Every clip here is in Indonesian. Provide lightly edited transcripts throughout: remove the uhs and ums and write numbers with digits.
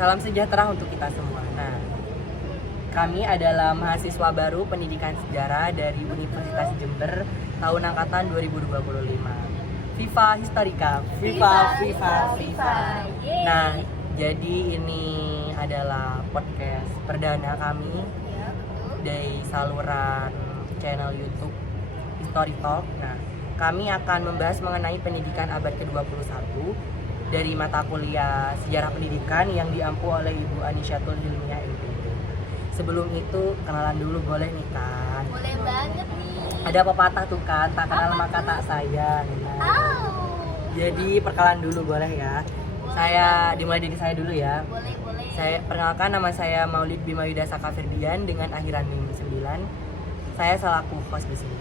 Salam sejahtera untuk kita semua. Nah, kami adalah mahasiswa baru pendidikan sejarah dari Universitas Jember tahun angkatan 2025. Viva Historica, Viva. Nah, jadi ini adalah podcast perdana kami dari saluran channel YouTube History Talk. Nah, kami akan membahas mengenai pendidikan abad ke-21 dari mata kuliah Sejarah Pendidikan yang diampu oleh Ibu Anisyatul Hilmiah MPD. Sebelum itu, kenalan dulu boleh nih kan? Boleh banget nih. Ada pepatah tuh kan, tak kenal maka tak sayang. Nah, jadi perkenalan dulu boleh ya? Saya dimulai dari saya dulu ya. Boleh. Saya perkenalkan, nama saya Maulid Bima Yuda Saka Ferdian dengan akhiran NIM 9. Saya selaku host di sini.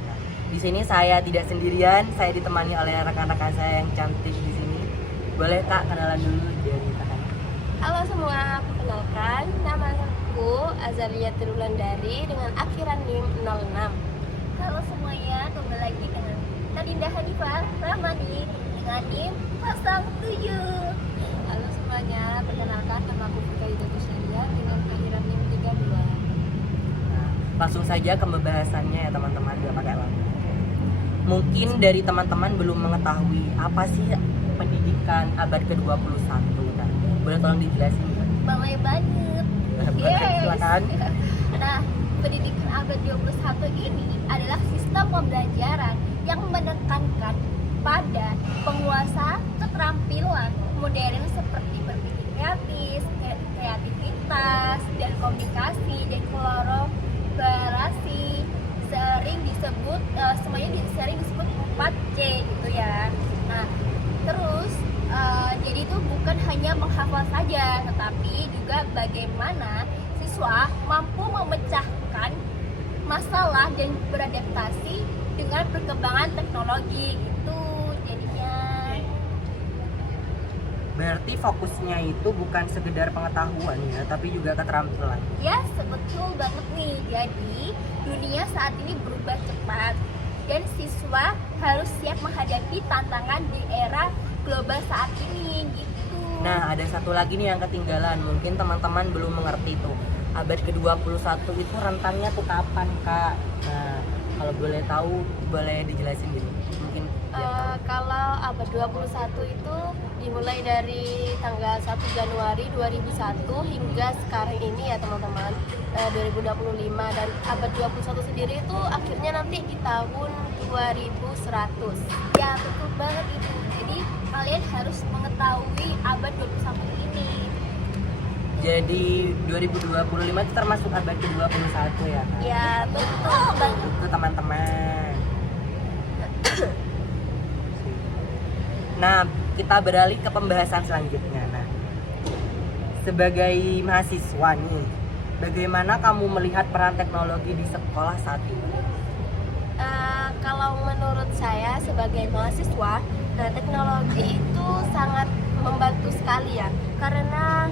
Di sini saya tidak sendirian, saya ditemani oleh rekan-rekan saya yang cantik di sini. Boleh Kak kenalan dulu dari Kak? Halo semua, perkenalkan nama aku Azalia Tirulandari dengan akhiran NIM 06. Halo semuanya, kembali lagi dengan Nadinda Hanifah Rahmani dengan NIM 07. Halo semuanya, perkenalkan nama aku Putri Syariah dengan akhiran NIM 32. Nah, langsung saja ke pembahasannya ya teman-teman, gak pakai lama. Mungkin dari teman-teman belum mengetahui apa sih pendidikan abad ke-21. Nah, boleh tolong dijelasin Mbak? Boleh banget. Silakan. Nah, pendidikan abad 21 ini adalah sistem pembelajaran yang menekankan pada penguasa keterampilan modern seperti berpikir kreativitas, dan komunikasi, dan kolaborasi. Sering disebut 4C gitu ya. Nah, terus jadi itu bukan hanya menghafal saja, tetapi juga bagaimana siswa mampu memecahkan masalah dan beradaptasi dengan perkembangan teknologi gitu jadinya. Berarti fokusnya itu bukan sekedar pengetahuan ya, tapi juga keterampilan. Ya, betul banget nih. Jadi, dunia saat ini berubah cepat dan siswa harus siap menghadapi tantangan di era global saat ini gitu. Nah, ada satu lagi nih yang ketinggalan. Mungkin teman-teman belum mengerti tuh. Abad ke-21 itu rentangnya tuh kapan, Kak? Nah, kalau boleh tahu, boleh dijelasin gitu. Mungkin kalau abad 21 itu dimulai dari tanggal 1 Januari 2001 hingga sekarang ini ya teman-teman, 2025. Dan abad 21 sendiri itu akhirnya nanti di tahun 2100. Ya, betul banget itu. Jadi kalian harus mengetahui abad 21 ini. jadi 2025 itu termasuk abad ke-21 ya, Kak? Ya, betul banget. Itu teman-teman. Nah, kita beralih ke pembahasan selanjutnya. Nah, sebagai mahasiswa nih, bagaimana kamu melihat peran teknologi di sekolah saat ini? Kalau menurut saya sebagai mahasiswa, nah teknologi itu sangat membantu sekali ya. Karena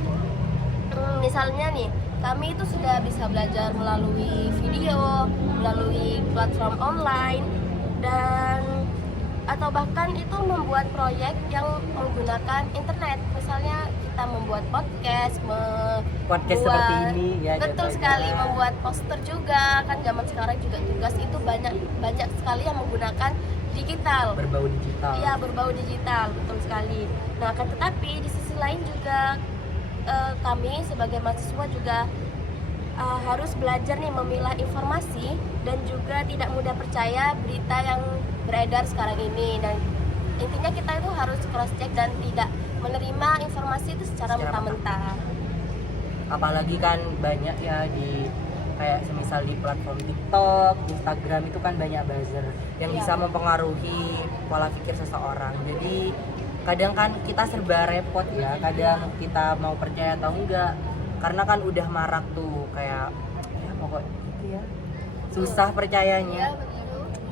misalnya nih, kami itu sudah bisa belajar melalui video, melalui platform online, dan atau bahkan itu membuat proyek yang menggunakan internet. Misalnya kita membuat podcast Seperti ini ya. betul sekali, membuat poster juga kan. Zaman sekarang juga tugas itu banyak sekali yang menggunakan digital, Berbau digital. iya, berbau digital, betul sekali. Nah, kan tetapi di sisi lain juga kami sebagai mahasiswa juga harus belajar nih memilah informasi dan juga tidak mudah percaya berita yang beredar sekarang ini. Dan intinya kita itu harus cross check dan tidak menerima informasi itu secara mentah-mentah. Apalagi kan banyak ya di kayak semisal di platform TikTok, Instagram itu kan banyak buzzer yang bisa mempengaruhi pola pikir seseorang. Jadi kadang kan kita serba repot ya, kadang kita mau percaya atau enggak, karena kan udah marak tuh kayak ya pokoknya gitu ya, susah percayanya. Ya,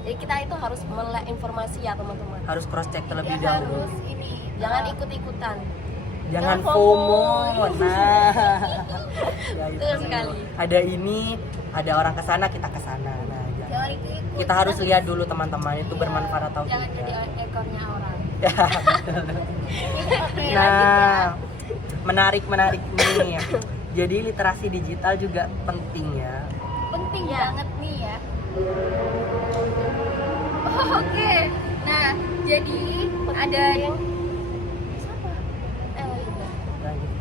jadi kita itu harus melek informasi ya teman-teman. Harus cross check terlebih Ya, dahulu. harus ini, jangan ikut-ikutan. Jangan FOMO. FOMO. Nah, ya itu. Betul sekali. Ada ini, ada orang kesana, kita kesana. Nah, Jangan ikut-ikut. kita harus lihat dulu teman-teman itu bermanfaat atau jangan tidak. jadi ekornya orang. Ya, betul. Oke, Nah, lanjut ya. Menarik nih. Jadi literasi digital juga penting ya. Penting Ya. banget nih ya. Oke. Nah, jadi ada yang siapa? Udah. Lanjut.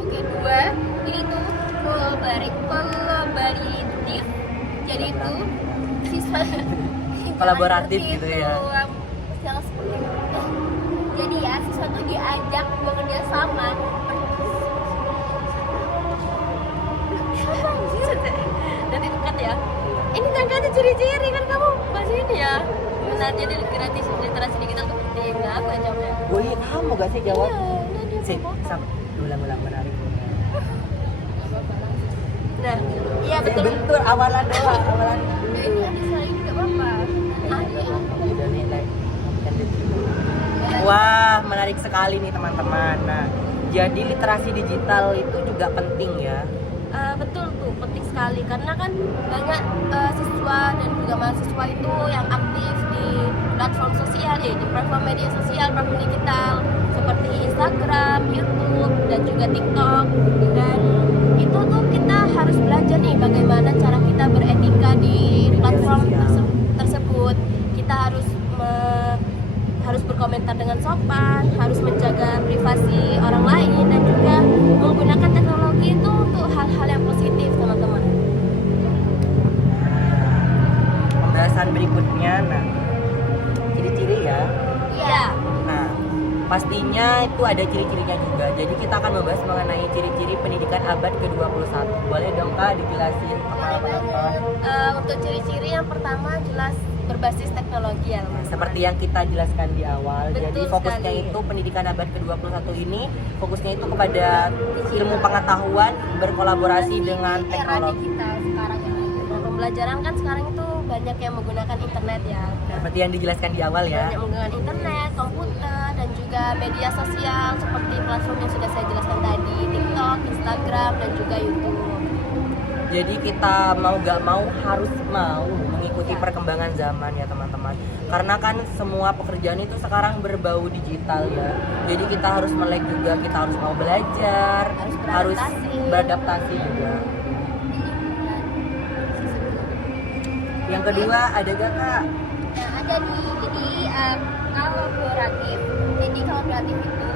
Oke, 2. Ini tuh kolaboratif. Jadi itu siswa Kolaboratif Jangan gitu seperti ya. itu, salah seperti itu. Jadi ya siswa tuh diajak bekerja sama. Nanti dekat ya. Ini kan ciri-ciri kan kamu bahas ini ya. Benar, jadi literasi digital itu penting. Nah, aku yang jawabnya. Oh iya, kamu gak sih jawab? Iya, dia Sih, ulang-ulang menarik. Nah, iya betul. Bentur awalan doang, awalan. Ya ini ada saya nggak apa-apa. Udah nilai. Wah, menarik sekali nih teman-teman. Nah, jadi literasi digital itu juga penting ya. Betul tuh, penting sekali karena kan banyak siswa dan juga mahasiswa itu yang aktif di platform sosial ya, di platform media sosial, platform digital seperti Instagram, YouTube dan juga TikTok. Dan itu tuh kita harus belajar nih bagaimana cara kita beretika di platform tersebut. Kita harus berkomentar dengan sopan, harus menjaga privasi orang lain dan juga menggunakan teknologi itu untuk hal-hal yang positif, teman-teman. Pembahasan berikutnya, nah, ciri-ciri ya. Iya. Nah, pastinya itu ada ciri-cirinya juga. Jadi kita akan membahas mengenai ciri-ciri pendidikan abad ke-21. Boleh dong Kak dijelasin pengalaman? Untuk ciri-ciri yang pertama jelas berbasis teknologi ya, teman-teman. Seperti yang kita jelaskan di awal. Betul Jadi fokusnya sekali. itu pendidikan abad ke-21 ini fokusnya itu kepada ilmu pengetahuan berkolaborasi dengan Era teknologi. digital sekarang ini. Nah, pembelajaran kan sekarang itu banyak yang menggunakan internet ya. Seperti yang dijelaskan di awal ya. Banyak menggunakan internet, komputer, dan juga media sosial seperti platform yang sudah saya jelaskan tadi, TikTok, Instagram, dan juga YouTube. Jadi kita mau gak mau harus mau mengikuti perkembangan zaman ya teman-teman. Karena kan semua pekerjaan itu sekarang berbau digital ya. Jadi kita harus melek juga, kita harus mau belajar, Harus beradaptasi. beradaptasi juga. Yang kedua ada gak Kak? Nah, ada nih. Jadi kolaboratif. Jadi kolaboratif itu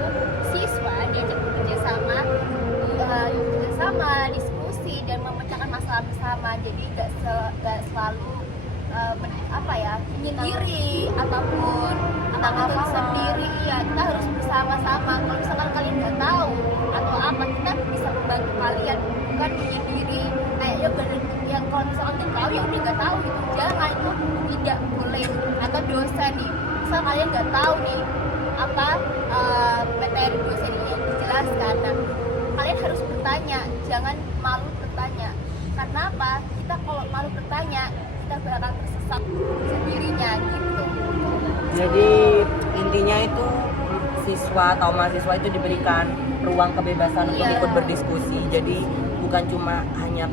siswa diajak bekerja sama, diskusi dan memecahkan masalah bersama. Jadi gak selalu menyendiri ataupun sendiri. Ya, kita harus bersama-sama. Kalau misalkan kalian nggak tahu atau apa, kita bisa membantu kalian, bukan menyendiri. Kayaknya bener yang kalau misalkan nggak tahu ya udah nggak tahu gitu. Jangan, itu tidak boleh. Atau dosen nih, misal kalian nggak tahu nih apa materi dosen ini yang dijelaskan, nah kalian harus bertanya, jangan malu bertanya. Karena apa? Kita kalau malu bertanya, kita bakal tersesat sendirinya gitu. Jadi intinya itu siswa atau mahasiswa itu diberikan ruang kebebasan untuk Iya. ikut berdiskusi. Jadi bukan cuma hanya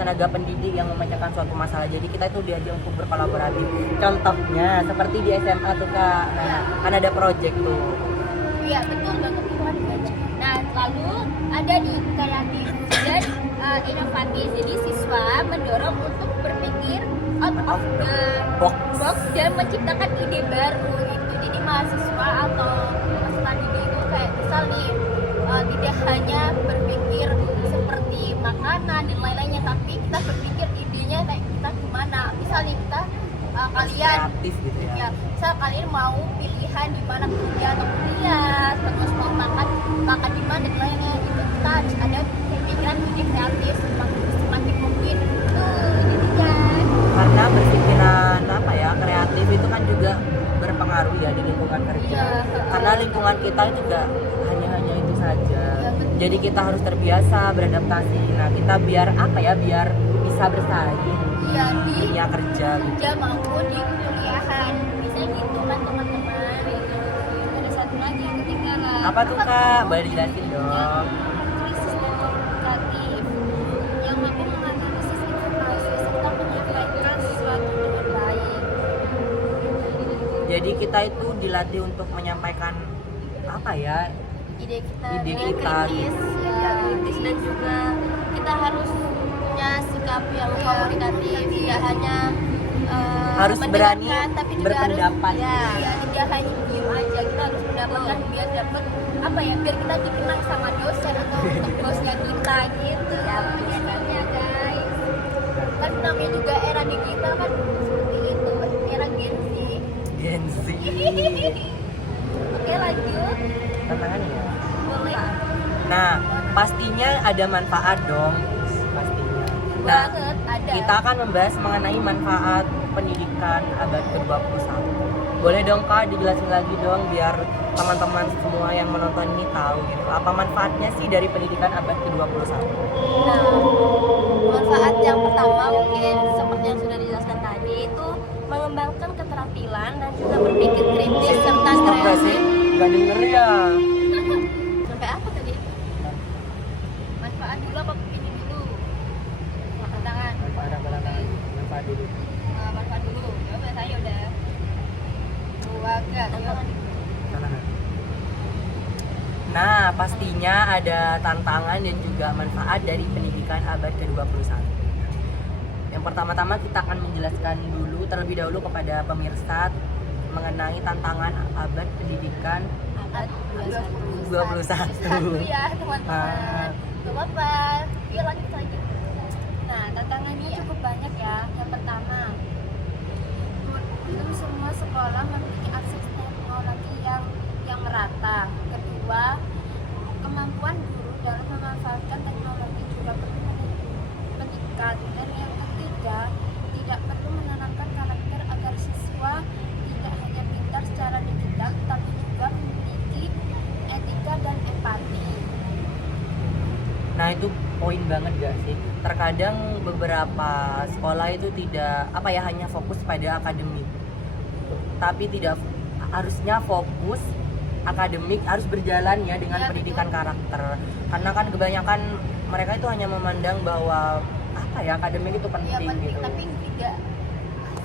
tenaga pendidik yang memecahkan suatu masalah. Jadi kita itu diajak untuk berkolaborasi. Contohnya seperti di SMA tuh Kak. Nah, kan ada project tuh. Iya betul banget itu kan diajak. Nah lalu ada di kreatif dan inovatif. Jadi siswa mendorong untuk berpikir out of the box dan menciptakan ide baru itu. Jadi mahasiswa atau peserta didik itu kayak misal nih tidak hanya berpikir seperti makanan dan lain-lainnya, tapi kita berpikir idenya kayak kita gimana. Misal nih kita kalian Kreatif gitu ya. ya, misal kalian mau pilihan di mana kuliah atau kuliah, terus mau makan di mana dan lainnya, itu kita harus ada pemikiran ide kreatif semakin mungkin tuh jadinya. Karena berpikiran kreatif itu kan juga berpengaruh ya di lingkungan kerja. Iya. Karena lingkungan kita itu juga hanya itu saja. Iya, betul. Jadi kita harus terbiasa beradaptasi. Nah, kita biar bisa bersaing Iya, di dunia kerja gitu. kerja maupun di kuliahan bisa gitu kan teman-teman. Ada satu lagi yang ketinggalan. Apa tuh Kak? Boleh dijelasin dong. Krisis komunikatif yang mampu menganalisis informasi serta menyampaikan sesuatu dengan baik. Jadi kita itu dilatih untuk menyampaikan ide kita Ide dengan kita, kritis, gitu. ya, kritis dan juga kita harus punya sikap yang komunikatif, tidak hanya Harus berani mendengarkan, tapi juga berpendapat. harus ya, Ya, dia hanya diem aja, kita harus mendapatkan biar dapat apa ya, biar kita dikenang sama dosen atau untuk bosnya kita gitu. Ya, kan ya guys. Kan namanya juga era digital kan seperti itu, era Gen Z. Gen Z. Oke lanjut, Tantangannya ya. boleh. Nah, pastinya ada manfaat dong. Pastinya. Nah, Banget ada. kita akan membahas mengenai manfaat pendidikan abad ke-21. Boleh dong Kak dijelasin lagi dong biar teman-teman semua yang menonton ini tahu gitu. Apa manfaatnya sih dari pendidikan abad ke-21? Nah, manfaat yang pertama mungkin seperti yang sudah dijelaskan tadi itu mengembangkan keterampilan dan juga berpikir kritis serta Stop gak kreatif. sih? Gak denger ya. Sampai apa tadi? Manfaat dulu apa ini dulu? Tantangan. Manfaat dulu. Manfaat dulu. Ya udah saya udah. Agak. Nah, pastinya ada tantangan dan juga manfaat dari pendidikan abad ke-21. Yang pertama-tama kita akan menjelaskan dulu terlebih dahulu kepada pemirsa mengenai tantangan abad pendidikan Abad 21. Ya teman-teman. Gak apa-apa. Iya lanjut aja. Nah, tantangannya cukup banyak ya. Yang pertama, belum semua sekolah memiliki akses teknologi yang merata. Kedua, kemampuan guru dalam memanfaatkan teknologi juga perlu meningkat. Dan yang ketiga, tidak perlu menanamkan karakter agar siswa tidak hanya pintar secara digital, tapi juga memiliki etika dan empati. Nah, itu poin banget gak sih? Terkadang beberapa sekolah itu tidak hanya fokus pada akademik. Tapi tidak harusnya fokus akademik harus berjalan ya dengan pendidikan karakter. Karena kan kebanyakan mereka itu hanya memandang bahwa akademik itu Iya penting penting gitu. tapi tidak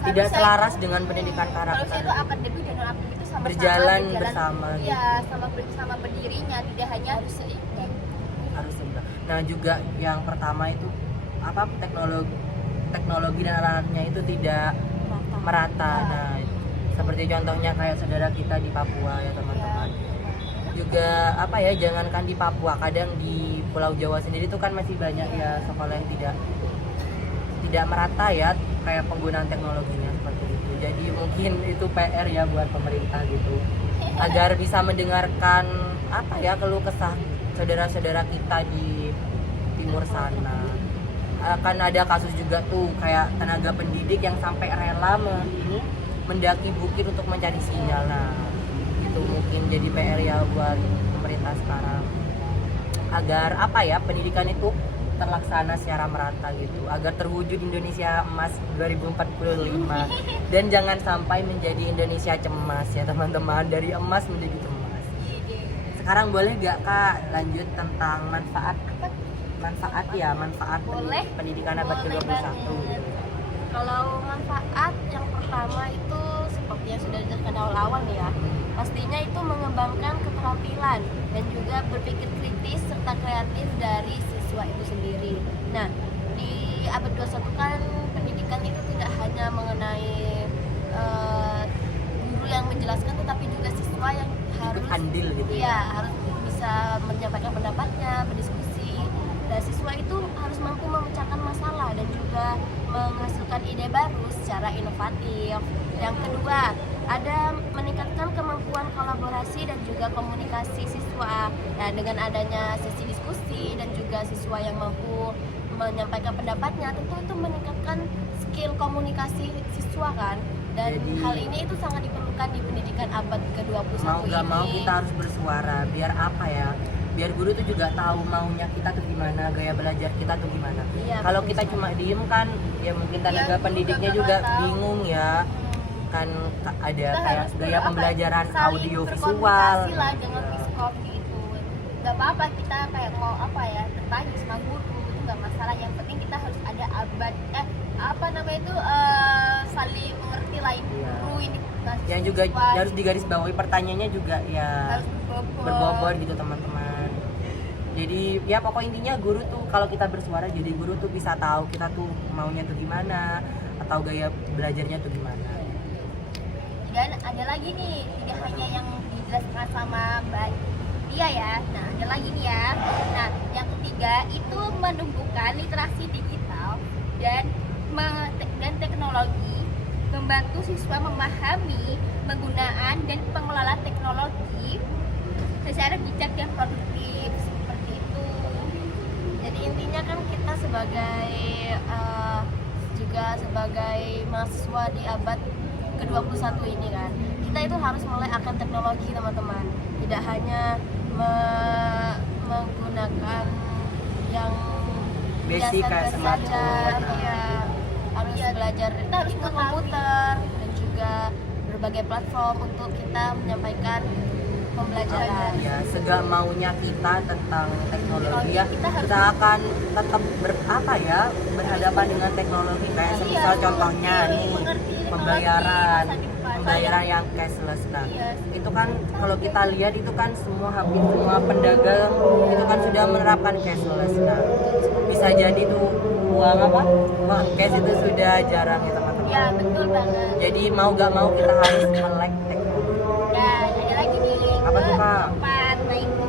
Tidak harusnya- selaras dengan pendidikan karakter. Harusnya itu akademik dan non akademik itu sama-sama Berjalan bersama gitu. Iya, sama pendirinya, tidak hanya harus seimbang. Harus seimbang. Nah, juga yang pertama itu teknologi dan alatnya itu tidak merata. Nah, seperti contohnya kayak saudara kita di Papua ya teman-teman. Juga jangankan di Papua, kadang di Pulau Jawa sendiri tuh kan masih banyak ya sekolah yang tidak merata ya kayak penggunaan teknologinya seperti itu. Jadi mungkin itu PR ya buat pemerintah gitu. Agar bisa mendengarkan keluh kesah saudara-saudara kita di timur sana. Akan ada kasus juga tuh kayak tenaga pendidik yang sampai rela mendaki bukit untuk mencari sinyal. Nah, itu mungkin jadi PR ya buat pemerintah sekarang agar pendidikan itu terlaksana secara merata gitu, agar terwujud Indonesia emas 2045 dan jangan sampai menjadi Indonesia cemas ya teman-teman, dari emas menjadi cemas. Sekarang boleh gak Kak lanjut tentang manfaat Boleh. pendidikan abad Boleh ke-21. banget. Kalau manfaat yang pertama itu seperti yang sudah dijelaskan awal-awal nih ya, pastinya itu mengembangkan keterampilan dan juga berpikir kritis serta kreatif dari siswa itu sendiri. Nah, di abad 21 kan pendidikan itu tidak hanya mengenai guru yang menjelaskan, tetapi juga siswa yang harus andil gitu ya. Iya, harus bisa menyampaikan pendapatnya, berdiskusi. Dan siswa itu harus mampu memecahkan masalah dan juga menghasilkan ide baru secara inovatif. Yang kedua, ada meningkatkan kemampuan kolaborasi dan juga komunikasi siswa. Nah, dengan adanya sesi diskusi dan juga siswa yang mampu menyampaikan pendapatnya, tentu itu meningkatkan skill komunikasi siswa kan. Dan Jadi, hal ini itu sangat diperlukan di pendidikan abad ke-21 mau ini. gak mau kita harus bersuara biar biar guru tuh juga tahu maunya kita tuh gimana, gaya belajar kita tuh gimana. Iya, Kalau betul kita sekali. cuma diem kan ya mungkin tenaga Iya, pendidiknya juga juga nggak tahu. bingung ya, kan ada Kita kayak harus gaya pembelajaran saling audio visual. berkomunikasi lah, jangan miskom gitu. Gak apa-apa kita kayak mau bertanya sama guru itu gak masalah, yang penting kita harus ada saling mengerti lah ini Iya. guru ini Yang juga siswa. harus digarisbawahi pertanyaannya juga ya Harus berbobot gitu teman-teman. Jadi ya pokok intinya guru tuh kalau kita bersuara, jadi guru tuh bisa tahu kita tuh maunya tuh gimana atau gaya belajarnya tuh gimana. Dan ada lagi nih, tidak hanya yang dijelaskan sama Mbak Tia ya. Nah, ada lagi nih ya. Nah, yang ketiga itu menumbuhkan literasi digital dan teknologi, membantu siswa memahami penggunaan dan pengelola teknologi secara bijak dan produktif, seperti itu. Jadi intinya kan kita sebagai juga sebagai mahasiswa di abad ke-21 ini kan, kita itu harus mulai akan teknologi teman-teman. Tidak hanya menggunakan yang Basic kayak biasa smartphone. saja, ya harus belajar kita harus itu komputer dan juga berbagai platform untuk kita menyampaikan pembelajaran. Ya segak maunya kita tentang teknologi ya, kita akan tetap berhadapan dengan teknologi kayak semisal contohnya nih pembayaran yang cashless. Nah itu kan kalau kita lihat itu kan hampir semua pedagang itu kan sudah menerapkan cashless. Nah bisa jadi tuh uang cash itu sudah jarang ya teman-teman. Ya, betul banget. Jadi mau gak mau kita harus melek teknologi. Dan ada lagi nih, Apa tuh, Kak? keempat, nah itu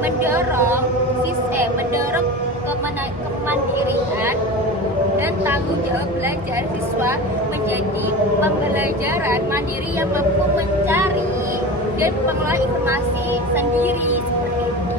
mendorong kemandirian dan tanggung jawab belajar siswa menjadi pembelajaran mandiri yang mampu mencari dan mengelola informasi sendiri, seperti itu.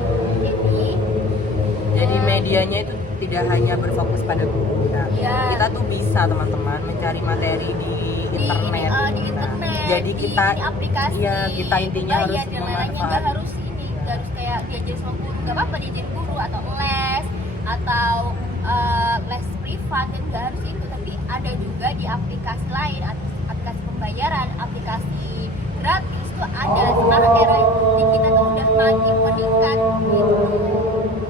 Jadi medianya itu tidak hanya berfokus pada guru. Nah, Iya. kita tuh bisa teman-teman mencari materi di internet. di internet, Nah, jadi kita di aplikasi, iya, kita intinya harus bayar dan lain-lainnya. Nggak memanfaatkan. harus nggak harus kayak diajar sama guru, nggak apa-apa diajar guru atau les atau les privat, dan nggak harus itu, tapi ada juga di aplikasi lain, aplikasi pembayaran, aplikasi gratis tuh ada. Sekarang era di kita tuh udah makin meningkat gitu.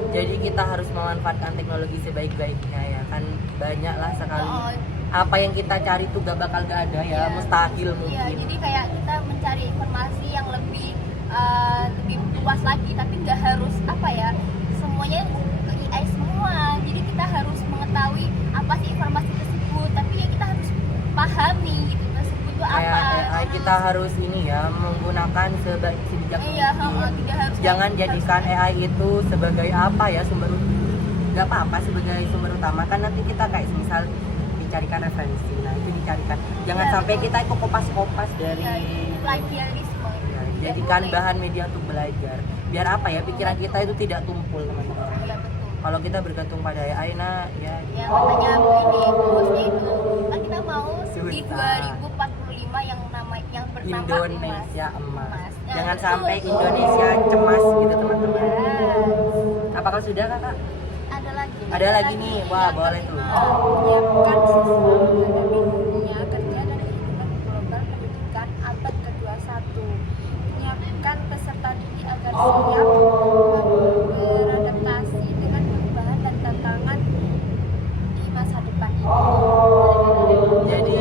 Jadi kita harus memanfaatkan teknologi sebaik-baiknya ya kan, banyaklah sekali. Oh, Apa yang kita cari tuh gak ada ya, Iya. mustahil Iya, mungkin. jadi kayak kita mencari informasi yang lebih luas lagi, tapi nggak harus semuanya ke AI semua. Jadi kita harus mengetahui apa sih informasi tersebut, tapi ya kita harus pahami gitu tersebut itu Kayak apa. AI kita harus menggunakan sebijak Iya, mungkin. tidak harus Jangan harus- jadikan AI itu sebagai sumber, nggak apa-apa sebagai sumber utama kan, nanti kita kayak misal dicarikan referensi, nah itu dicarikan, jangan Iya, sampai betul. kita ikut kopas dari Iya, plagiarisme. ya, Nggak jadikan boleh. bahan media untuk belajar, biar pikiran kita itu tidak tumpul teman-teman. Iya, betul. Kalau kita bergantung pada AI, nah ya Yang katanya bosnya itu kan kita mau di Susah. 2045 yang bernama Indonesia emas. Nah, Jangan betul. sampai Indonesia cemas gitu teman-teman. Yes. Apakah sudah kakak? Ada lagi. Ada lagi nih, wah boleh tuh. Menyiapkan siswa menghadapi dunia kerja dan lingkungan global pendidikan abad ke-21. Menyiapkan peserta didik agar siap beradaptasi dengan perubahan dan tantangan di masa depan ini. Jadi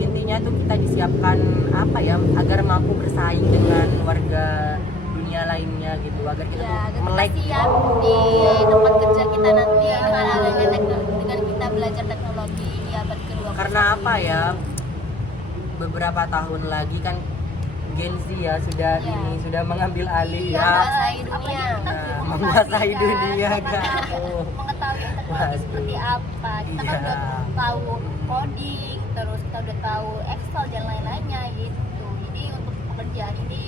intinya tuh kita disiapkan agar mampu bersaing dengan warga dunia lainnya gitu, agar kita Ya, tuh agar melek. kita siap di tempat kerja kita nanti dengan adanya dengan kita belajar teknologi di abad ke-21. Karena beberapa tahun lagi kan Gen Z ya sudah mengambil alih Iya, ya. menguasai dunia. Nah, menguasai dunia kan. Mengetahui teknologi Waduh. seperti apa. Kita kan Iya. udah tahu coding, terus kita udah tahu Excel dan lain-lainnya gitu. Jadi untuk pekerjaan ini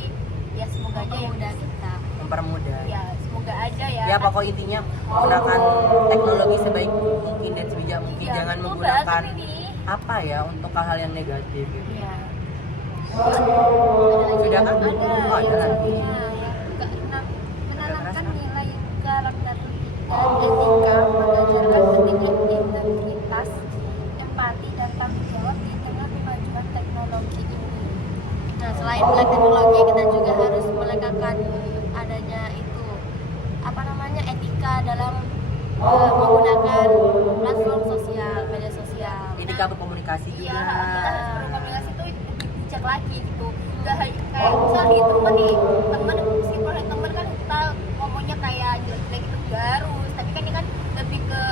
ya semoga aja yang udah kita Mempermudah. ya semoga aja ya. Ya pokok intinya menggunakan teknologi sebaik mungkin dan sebijak mungkin, Iya, jangan betul menggunakan banget ini. untuk hal-hal yang negatif gitu. Iya. Sudah kan? Oh, ada lagi. Menanamkan nilai karakter dan etika, mengajarkan pendidik integritas, empati dan tanggung jawab di tengah kemajuan teknologi ini. Nah, selain melek teknologi, kita juga harus melekatkan adanya etika dalam menggunakan platform sosial, media sosial. Etika berkomunikasi Iya, juga. kita harus berkomunikasi itu bijak lagi gitu. Nggak kayak misal di temen nih, temen meskipun temen kan kita ngomongnya kayak jelek-jelek itu nggak harus, tapi kan ini kan lebih ke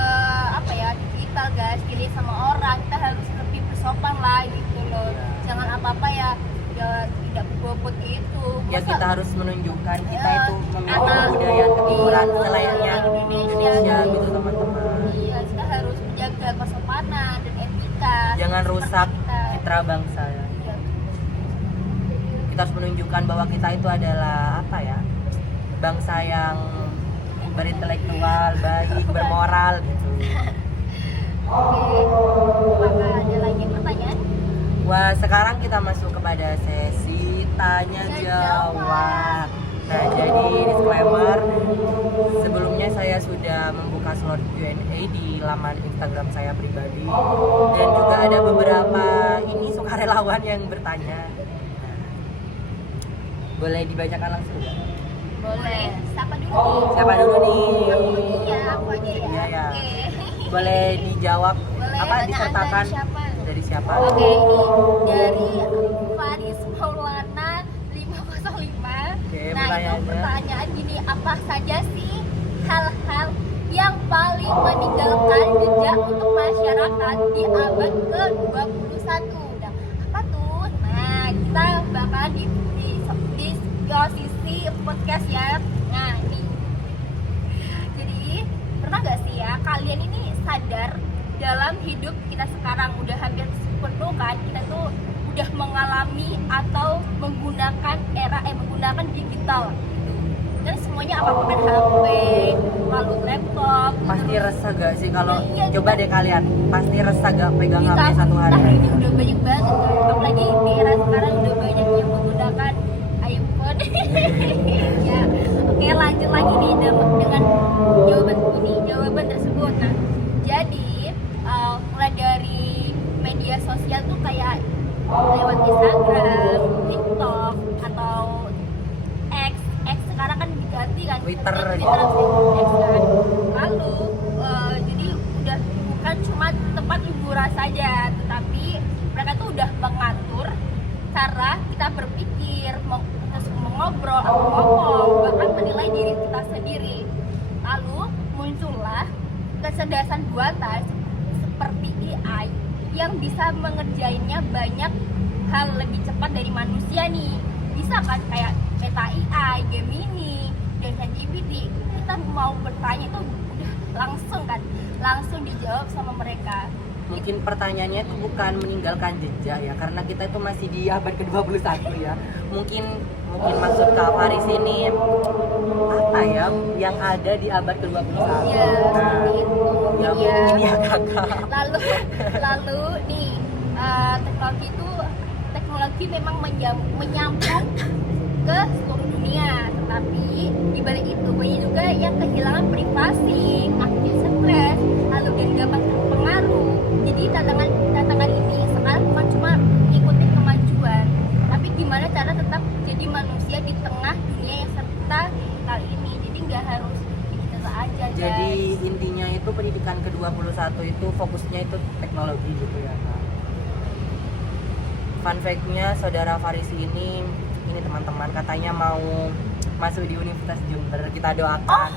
apa ya, digital guys, pilih sama orang, kita harus lebih bersopan lah gitu loh. Jangan apa-apa ya tidak berbobot itu. Ya Masa- kita harus menunjukkan kita Ya, itu memiliki anak- kebudayaan ketimuran iya, selayaknya Indonesia gitu teman-teman. Iya, kita harus menjaga kesopanan dan etika. Jangan rusak Kita. citra bangsa ya. Iya. Kita harus menunjukkan bahwa kita itu adalah apa ya, bangsa yang berintelektual, baik, bermoral gitu. Oke, apakah ada lagi pertanyaan? Wah, sekarang kita masuk kepada sesi tanya jawab. Nah, jadi disclaimer, sebelumnya saya sudah membuka slot Q&A di laman Instagram saya pribadi, dan juga ada beberapa ini sukarelawan yang bertanya. Nah, boleh dibacakan langsung nggak? Boleh. Siapa dulu nih? Siapa dulu nih? Iya, aku aja ya. Iya, ya. Oke. Boleh dijawab Boleh, apa pertanyaan disertakan dari siapa? dari siapa? Oke, ini dari Faris Maulana 505. Oke, Nah, itu pertanyaannya. pertanyaan gini, apa saja sih hal-hal yang paling meninggalkan jejak untuk masyarakat di abad ke-21? Nah, apa tuh? Nah, kita bakal di posisi podcast ya. Nah, ini. Jadi, pernah gak sih ya kalian ini sadar dalam hidup kita sekarang udah hampir penuh kan, kita tuh udah mengalami atau menggunakan menggunakan digital gitu. Dan semuanya apa-apa kan HP, lalu laptop. Pasti terus resah gak sih kalau Iya, coba deh kalian, pasti resah gak pegang di HP satu hari? ini udah banyak banget kan. Apalagi di era sekarang udah banyak yang menggunakan iPhone. Ya, oke, lanjut lagi nih dengan jawaban tersebut. Nah, jadi mulai dari media sosial tuh kayak lewat Instagram, TikTok, atau X sekarang kan diganti kan Twitter. X kan. Lalu jadi udah bukan cuma tempat hiburan saja, tetapi mereka tuh udah mengatur cara kita berpikir, terus mengobrol atau ngomong, bahkan menilai diri kita sendiri. Lalu muncullah kecerdasan buatan seperti AI yang bisa mengerjainnya banyak hal lebih cepat dari manusia nih. Bisa kan kayak Meta AI, Gemini, dan ChatGPT. Kita mau bertanya itu udah langsung dijawab sama mereka. Mungkin pertanyaannya itu bukan meninggalkan jejak ya, karena kita itu masih di abad ke-21 ya. Mungkin maksud Kak Faris ini apa ya yang ada di abad ke-21? Ya, seperti itu. Ya mungkin ya kakak. Lalu nih teknologi memang menyambung ke seluruh dunia, tetapi di balik itu banyak juga yang kehilangan privasi, aktif stres, lalu dan gampang terpengaruh. Jadi tantangan ini sekarang bukan cuma ikutin kemajuan, tapi gimana cara tetap jadi manusia di tengah dunia yang serta kali ini. Jadi nggak harus digital aja. Jadi guys. intinya itu pendidikan ke-21 itu fokusnya itu teknologi gitu ya Kak. Fun fact-nya saudara Faris ini teman-teman katanya mau masuk di Universitas Jember. Kita doakan.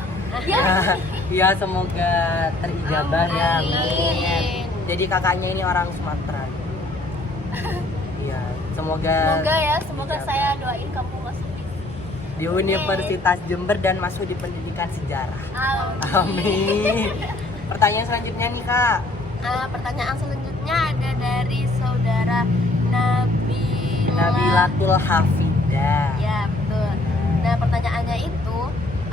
Ya semoga terijabah ya. Amin. Jadi kakaknya ini orang Sumatera. Iya, semoga Semoga saya doain kamu masuk di Universitas Jember dan masuk di pendidikan sejarah. Amin. Amin. Pertanyaan selanjutnya nih Kak. Pertanyaan selanjutnya ada dari saudara Nabilatul Hafidah. Ya, betul. Nah, pertanyaannya itu,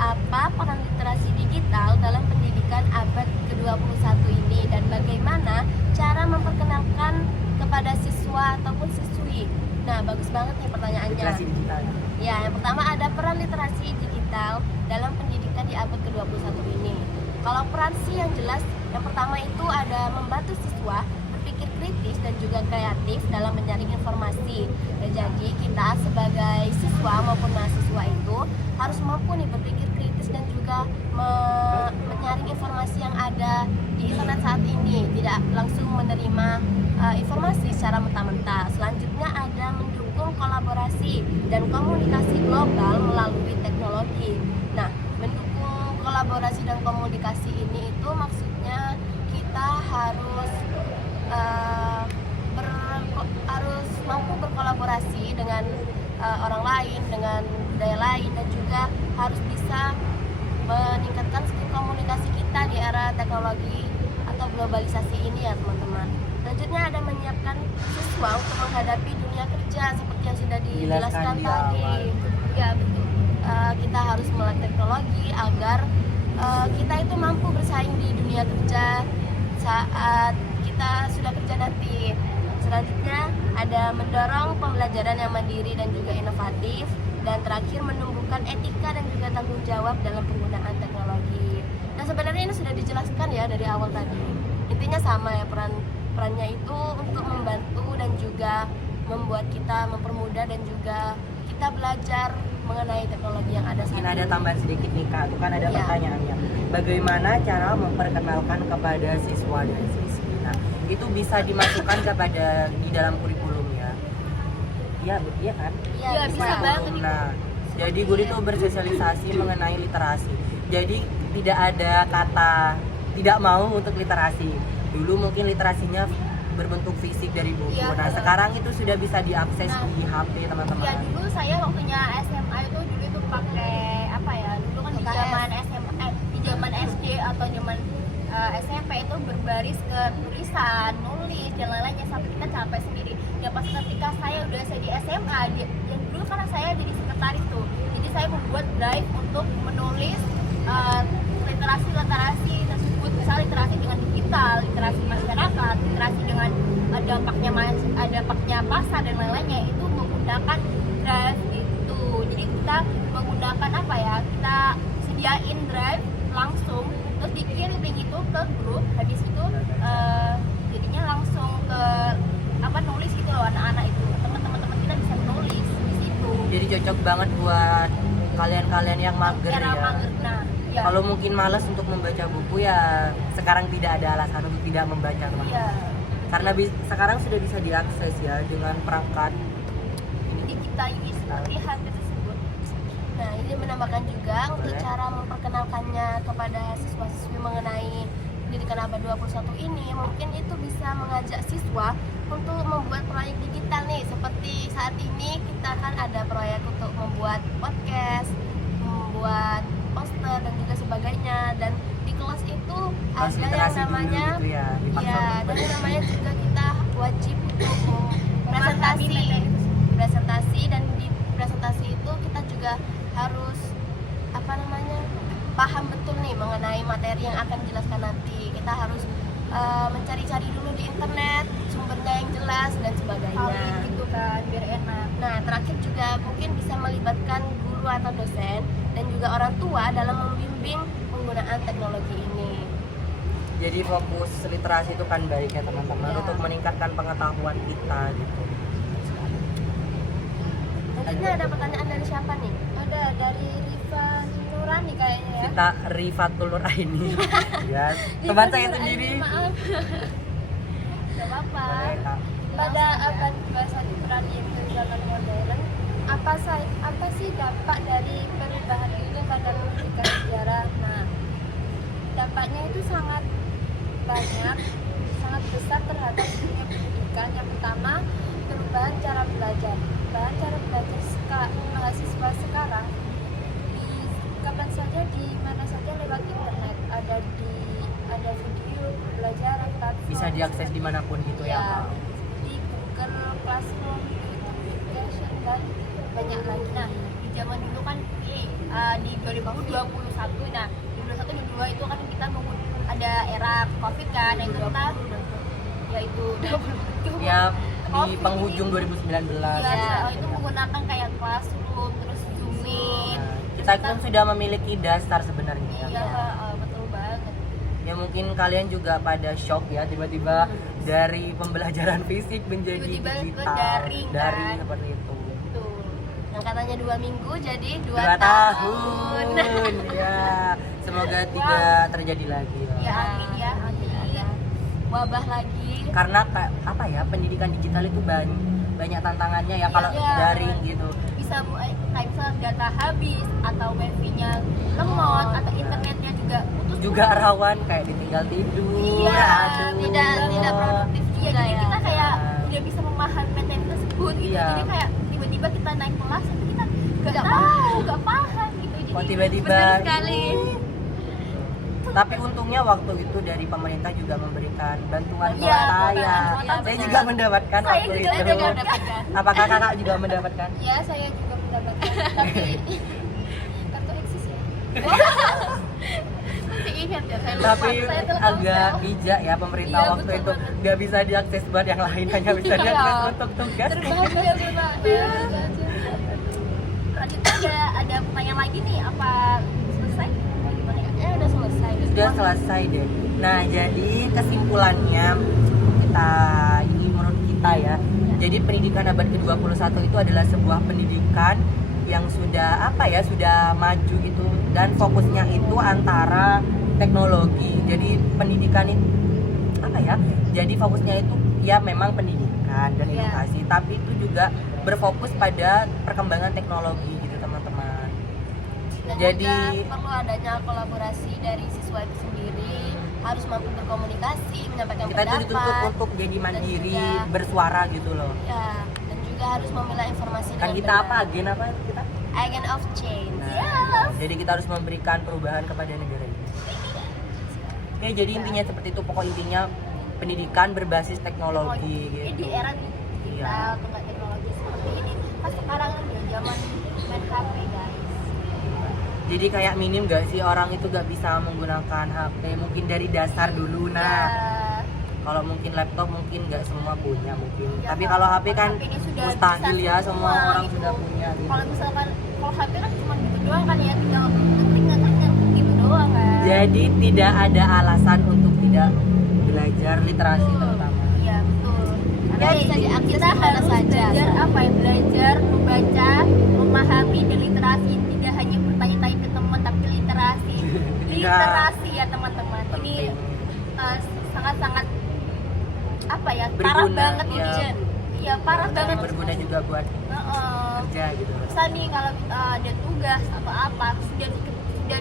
apa peran literasi digital dalam pendidikan abad ke-21 ini dan bagaimana cara memperkenalkan kepada siswa ataupun siswi? Nah, bagus banget nih pertanyaannya. Literasi digital. Ya, yang pertama ada peran literasi digital dalam pendidikan di abad ke-21 ini. Kalau peran sih yang jelas, yang pertama itu ada membantu siswa berpikir kritis dan juga kreatif dalam menyaring informasi. Dan jadi kita sebagai siswa maupun mahasiswa itu harus mampu nih berpikir kritis dan juga menyaring informasi yang ada di internet saat ini, tidak langsung menerima informasi secara mentah-mentah. Selanjutnya ada ada mendukung kolaborasi dan komunikasi global melalui teknologi. Nah, mendukung kolaborasi dan komunikasi ini itu maksudnya kita harus harus mampu berkolaborasi dengan orang lain, dengan budaya lain, dan juga harus bisa meningkatkan skill komunikasi kita di era teknologi atau globalisasi ini ya teman-teman. Selanjutnya ada menyiapkan siswa untuk menghadapi dunia kerja seperti yang sudah dijelaskan di tadi. awal. Ya betul. Kita harus melek teknologi agar kita itu mampu bersaing di dunia kerja saat kita sudah kerja nanti. Selanjutnya ada mendorong pembelajaran yang mandiri dan juga inovatif, dan terakhir menumbuhkan etika dan juga tanggung jawab dalam penggunaan teknologi. Nah, sebenarnya ini sudah dijelaskan ya dari awal tadi. Intinya sama ya, perannya itu untuk membantu dan juga membuat kita mempermudah dan juga kita belajar mengenai teknologi yang ada saat Mungkin ada ini. tambahan sedikit nih Kak, itu kan ada Iya. pertanyaannya. Bagaimana cara memperkenalkan kepada siswa dan siswi? Nah, itu bisa dimasukkan kepada di dalam kurikulum ya. Iya kan? Iya, Iya, bisa bisa banget. Nah, jadi guru itu bersosialisasi mengenai literasi. Jadi tidak ada kata tidak mau untuk literasi. Dulu mungkin literasinya berbentuk fisik dari buku. Iya, Nah, betul. sekarang itu sudah bisa diakses Nah, di HP teman-teman. Ya dulu saya waktunya SMA itu dulu itu pakai apa ya? Dulu kan di UKS. zaman SMA, di zaman SD atau zaman SMP itu berbaris ke tulisan, nulis dan lain-lainnya sampai kita capek sendiri. Ya pas ketika saya udah di SMA, yang dulu karena saya jadi sekretaris tuh, jadi saya membuat drive untuk menulis literasi tersebut, misalnya literasi dengan digital, literasi masyarakat, literasi dengan dampaknya pasar dan lain-lainnya, itu menggunakan drive itu. Jadi kita menggunakan apa ya, kita sediain drive langsung terus dikirim itu ke grup, habis itu jadinya langsung ke apa, nulis gitu loh, anak-anak itu, teman-teman kita bisa menulis di situ. Jadi cocok banget buat kalian-kalian yang mager Era ya. mager, nah ya. Kalau mungkin malas untuk membaca buku ya sekarang tidak ada alasan untuk tidak membaca teman-teman. Iya, Karena sekarang sudah bisa diakses ya dengan perangkat jadi kita ini seperti HP tersebut. Nah, ini menambahkan juga untuk Boleh. cara memperkenalkannya kepada siswa-siswi mengenai pendidikan abad 21 ini, mungkin itu bisa mengajak siswa untuk membuat proyek digital nih. Seperti saat ini kita kan ada proyek untuk membuat podcast, membuat poster dan juga sebagainya, dan di kelas itu harus ada yang literasi dulu namanya gitu ya. Dipaksa ya, untuk dan yang namanya juga kita wajib untuk Memantapin materi presentasi, dan di presentasi itu kita juga harus apa namanya, paham betul nih mengenai materi yang akan dijelaskan nanti. Kita harus mencari-cari dulu di internet sumbernya yang jelas dan sebagainya. audit gitu kan, biar enak. Nah, terakhir juga mungkin bisa melibatkan guru atau dosen dan juga orang tua dalam membimbing penggunaan teknologi ini. Jadi fokus literasi itu kan baik ya teman-teman, Ya. untuk meningkatkan pengetahuan kita gitu. Selanjutnya ada pertanyaan dari siapa nih? Ada dari Riva Nurani kayaknya ya. Kita Rifatul Nur Aini. Ya, teman saya sendiri. Maaf. Gak apa-apa. Boleh, Kak. Pada abad 21 peran yang zaman modern, apa sih dampak dari perubahan itu pada pendidikan sejarah? Nah, dampaknya itu sangat banyak, sangat besar terhadap dunia pendidikan. Yang pertama, perubahan cara belajar. Perubahan cara belajar mahasiswa sekarang di kapan saja, di mana saja lewat internet, ada video pelajaran, platform, Bisa diakses dimanapun gitu ya, ya, Kak. di Google Classroom, YouTube Education, dan banyak lagi. Nah, di zaman dulu kan di 2021, nah di 2021 itu kan kita ada era COVID kan, yang kita yaitu Ya di COVID penghujung ini. 2019. Ya, itu menggunakan kayak Classroom, terus Zoom Meet. Kita kan sudah memiliki dasar sebenarnya. Iya, Kak. betul banget. Ya mungkin kalian juga pada shock ya tiba-tiba dari pembelajaran fisik menjadi Tiba-tiba ke digital, daring, kan? seperti itu. Betul. Yang katanya 2 minggu jadi 2 2 tahun. tahun. Ya, semoga tidak terjadi lagi ya. Ya, amin ya, amin. Wabah lagi. Karena apa ya, pendidikan digital itu banyak tantangannya ya kalau Iya. daring gitu. Bisa kayak misalnya data habis atau wifi-nya lemot atau internetnya juga putus. Juga rawan kayak ditinggal tidur. Iya, aduh. tidak produktif. Iya, jadi ya. kita kayak tidak bisa memahami materi tersebut gitu. Iya. Jadi kayak tiba-tiba kita naik kelas tapi kita nggak tahu, nggak paham gitu. Jadi Kok tiba-tiba Benar sekali. Tapi untungnya waktu itu dari pemerintah juga memberikan bantuan ke Iya, saya. bantuan. Saya juga mendapatkan Saya waktu juga itu. mendapatkan. Apakah kakak juga mendapatkan? ya saya juga mendapatkan tapi kartu eksis ya. Masih ingat ya, saya lupa. Tapi saya telepon agak sel. bijak ya pemerintah Iya, waktu betul itu banget. nggak bisa diakses buat yang lain, hanya bisa Iya. diakses untuk tugas. Terbahagia Bunda. Ya. Lanjut ada pertanyaan lagi nih, apa selesai? Apa gimana ya? Udah selesai. Sudah selesai deh. Nah, jadi kesimpulannya ini menurut kita ya. Jadi pendidikan abad ke-21 itu adalah sebuah pendidikan yang sudah sudah maju gitu dan fokusnya itu antara teknologi. Jadi pendidikan itu Jadi fokusnya itu ya memang pendidikan dan Iya. edukasi, tapi itu juga berfokus pada perkembangan teknologi gitu, teman-teman. Dan Jadi- juga perlu adanya kolaborasi dari siswa itu sendiri, harus mampu berkomunikasi, menyampaikan Kita itu pendapat. dituntut untuk jadi mandiri, juga- bersuara gitu loh. Ya, dan juga harus memilah informasi Kan dengan kita benar. apa? Agen apa kita? Agent of change. Nah, jadi kita harus memberikan perubahan kepada negara ini. Oke, jadi intinya seperti itu. Pokok intinya pendidikan berbasis teknologi Ini gitu. di era digital Iya. atau nggak teknologi seperti ini. Pas sekarang ya zaman main HP guys. Jadi kayak minim gak sih orang itu gak bisa menggunakan HP? Mungkin dari dasar dulu. Nah, Ya. kalau mungkin laptop mungkin gak semua punya mungkin. Ya, Tapi kalau HP kan HP ini sudah mustahil bisa ya semua orang gitu. sudah punya gitu. Kalau misalkan kalau HP kan cuma gitu doang kan ya, tinggal ngetik gitu doang kan. Jadi tidak ada alasan untuk tidak belajar literasi terutama. Iya betul. Ya, Karena bisa diakses kita di mana harus saja. belajar apa ya? Belajar membaca, memahami dan literasi. Tidak hanya bertanya-tanya ke teman, tapi literasi. Literasi ya teman-teman. Ini sangat-sangat apa ya? Parah Berguna, banget ya. ini. Iya parah Tapi banget. berguna juga buat Heeh. kerja gitu. Bisa nih kalau ada tugas atau apa sudah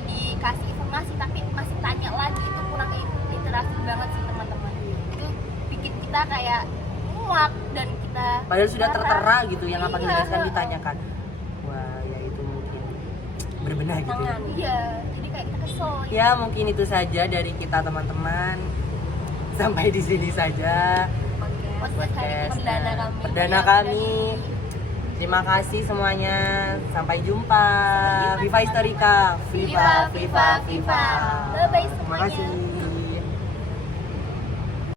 dikasih informasi tapi masih tanya lagi, itu kurang literasi banget sih teman-teman. Itu bikin kita kayak muak dan kita Padahal sudah marah. tertera gitu yang apa Iya, dijelaskan heeh. ditanyakan. Wah, ya itu mungkin berbenah gitu. Jangan. Iya, jadi kayak kita kesel. Ya mungkin itu saja dari kita teman-teman. Sampai di sini saja Podcast podcast Perdana kami. Terima kasih semuanya. Sampai jumpa. Viva Historika. Viva, viva, viva. Bye bye Terima semuanya. kasih.